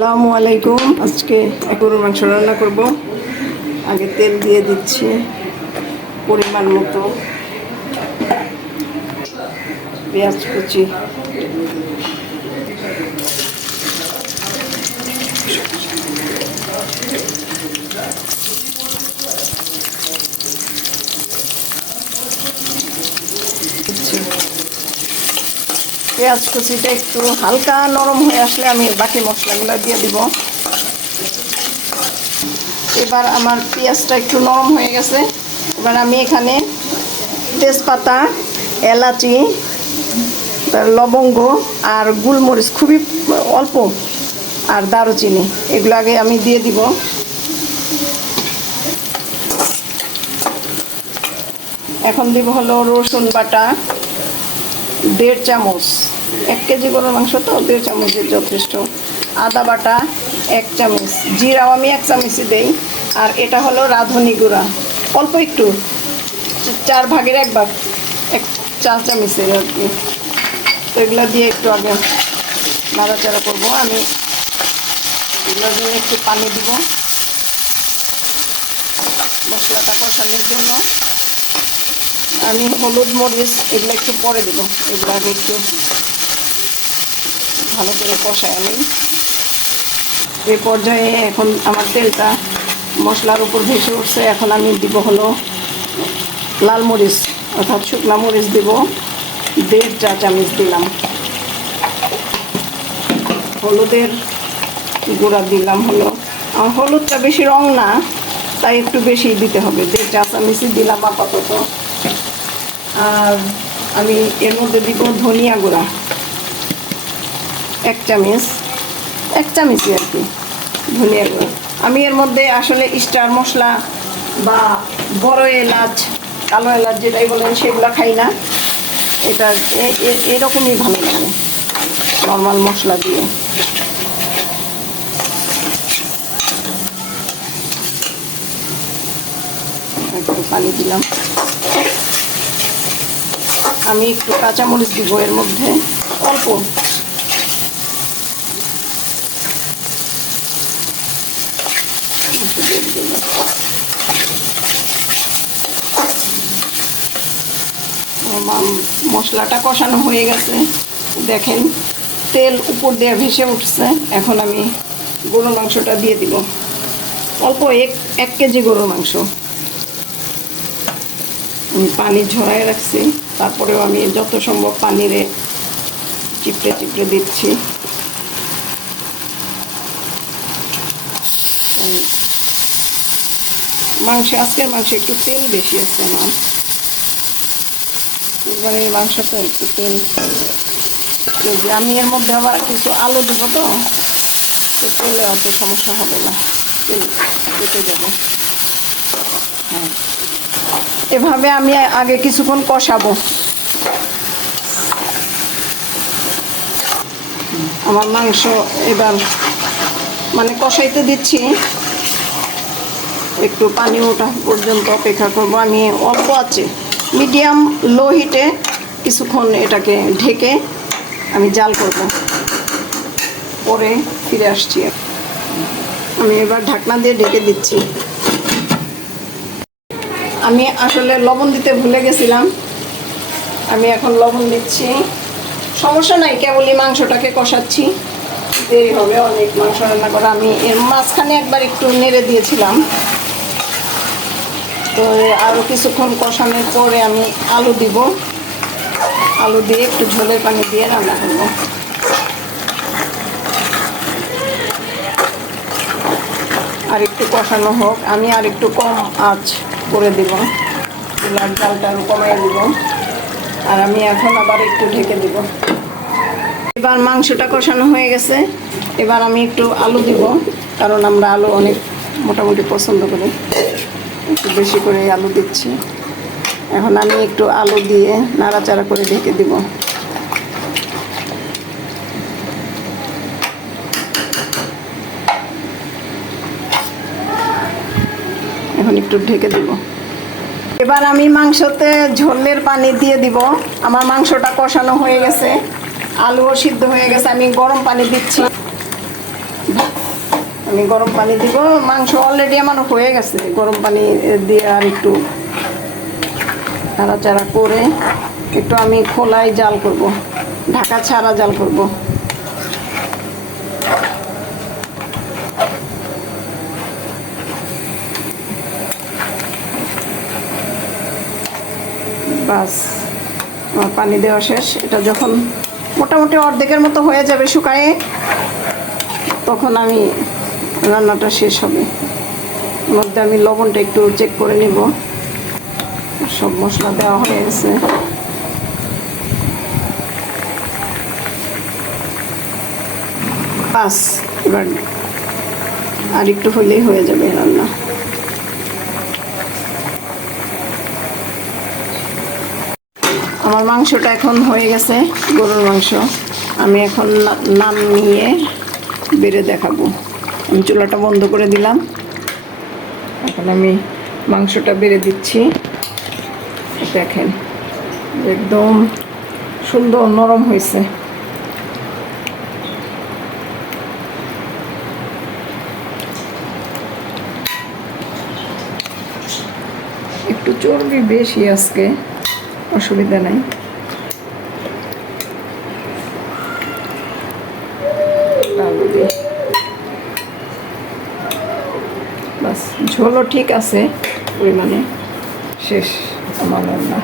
আসসালামু আলাইকুম। আজকে গরুর মাংস রান্না করব। আগে তেল দিয়ে দিচ্ছি পরিমাণ মতো, পেঁয়াজ কুচি, পেঁয়াজ কুচিটা একটু হালকা নরম হয়ে আসলে আমি বাকি মশলাগুলো দিয়ে দিব। এবার আমার পেঁয়াজটা একটু নরম হয়ে গেছে। এবার আমি এখানে তেজপাতা, এলাচি, লবঙ্গ আর গোলমরিচ খুবই অল্প, আর দারুচিনি, এগুলো আগে আমি দিয়ে দিব। এখন দিব হলো রসুন বাটা 1.5 চামচ। 1 কেজি গরুর মাংস তো 1.5 চামচের যথেষ্ট। আদা বাটা 1 চামচ, জিরাও আমি 1 চামচই দেই। আর এটা হলো রাঁধুনি গুঁড়া, অল্প একটু, 4 ভাগের 1 ভাগ, 1 চামচের আর কি। তো এগুলো দিয়ে একটু আগে নাড়াচাড়া করবো। আমি এগুলোর জন্য একটু পানি দিব মশলাটা কষানোর জন্য। আমি হলুদ মরিচ এগুলো একটু পরে দেবো, এগুলো আগে একটু ভালো করে কষায় আনি। এই পর্যায়ে এখন আমার তেলটা মশলার উপর ভেসে উঠছে। এখন আমি দিব হলো লাল মরিচ অর্থাৎ শুকনো মরিচ দিব 1.5 চা চামচ দিলাম। হলুদের গুঁড়া দিলাম হলো, হলুদটা বেশি রং না, তাই একটু বেশি দিতে হবে, 1.5 চা চামচই দিলাম আপাতত। আর আমি এর মধ্যে দিব ধনিয়া গুঁড়া 1 চামচ, 1 চামচই আর কি ধনিয়া গুঁড়া। আমি এর মধ্যে আসলে স্টার মশলা বা বড় এলাচ, কালো এলাচ যেটাই বলেন সেগুলো খাই না। এটা এরকমই ভালো লাগে নর্মাল মশলা দিয়ে। একটু পানি দিলাম। আমি একটু কাঁচামরিচ দিব এর মধ্যে অল্প। মশলাটা কষানো হয়ে গেছে, দেখেন তেল উপর দিয়ে ভেসে উঠছে। এখন আমি গরুর মাংসটা দিয়ে দিব, অল্প 1 কেজি গরুর মাংস। আমি পানি ঝরায় রাখছি, তারপরেও আমি যত সম্ভব পানিরে চিপড়ে চিপড়ে দিচ্ছি। আজকের মাংসে একটু তেল বেশি আছে আমার, এবারে এই মাংসটা একটু তেল। আমি এর মধ্যে আবার কিছু আলু দেবো, তো তেলে অত সমস্যা হবে না, তেল কেটে যাবে। হ্যাঁ, এভাবে আমি আগে কিছুক্ষণ কষাবো। আমার মাংস এবার মানে কষাইতে দিচ্ছি, একটু পানি ওঠা পর্যন্ত অপেক্ষা করব। আমি অল্প আছে মিডিয়াম লো হিটে কিছুক্ষণ এটাকে ঢেকে আমি জাল করব, পরে ফিরে আসছি। আমি এবার ঢাকনা দিয়ে ঢেকে দিচ্ছি। আমি আসলে লবণ দিতে ভুলে গেছিলাম, আমি এখন লবণ দিচ্ছি। সমস্যা নাই, কেবলই মাংসটাকে কষাচ্ছি, দেরি হবে অনেক মাংস রান্না করা। আমি এর মাঝখানে একবার একটু নেড়ে দিয়েছিলাম। তো আরও কিছুক্ষণ কষানোর পরে আমি আলু দিব, আলু দিয়ে একটু ঝোলের পানি দিয়ে রান্না করব। আর একটু কষানো হোক, আমি আর একটু কম আঁচ করে দিব, চুলার জালটা আরও কমিয়ে দিব। আর আমি এখন আবার একটু ঢেকে দিব। এবার মাংসটা কষানো হয়ে গেছে, এবার আমি একটু আলু দিব, কারণ আমরা আলু অনেক মোটামুটি পছন্দ করি, একটু বেশি করে আলু দিচ্ছি। এখন আমি একটু আলু দিয়ে নাড়াচাড়া করে ঢেকে দিব। এখন একটু ঢেকে দিব। এবার আমি মাংসতে ঝোলের পানি দিয়ে দিব। আমার মাংসটা কষানো হয়ে গেছে, আলুও সিদ্ধ হয়ে গেছে। আমি গরম পানি দিচ্ছি। আমি গরম পানি দিব। মাংস অলরেডি আমার হয়ে গেছে, গরম পানি দিয়ে আর একটু নাড়াচাড়া করে একটু আমি খোলায় জাল করব, ঢাকা ছাড়া জাল করব। বাস, আমার পানি দেওয়া শেষ। এটা যখন মোটামুটি অর্ধেকের মতো হয়ে যাবে শুকায়ে, তখন আমি রান্নাটা শেষ হবে। এর মধ্যে আমি লবণটা একটু চেক করে নেব। সব মশলা দেওয়া হয়ে গেছে। বাস, এবার আর একটু হলেই হয়ে যাবে রান্না। আমার মাংসটা এখন হয়ে গেছে, গরুর মাংস। আমি এখন নামিয়ে বেড়ে দেখাবো। আমি চুলাটা বন্ধ করে দিলাম। এখন আমি মাংসটা বেড়ে দিচ্ছি। দেখেন একদম সুন্দর নরম হয়েছে। একটু চর্বি বেশি আজকে, অসুবিধা নাই। বাস, ঝোলও ঠিক আছে পরিমাণে। শেষ আমার রান্না।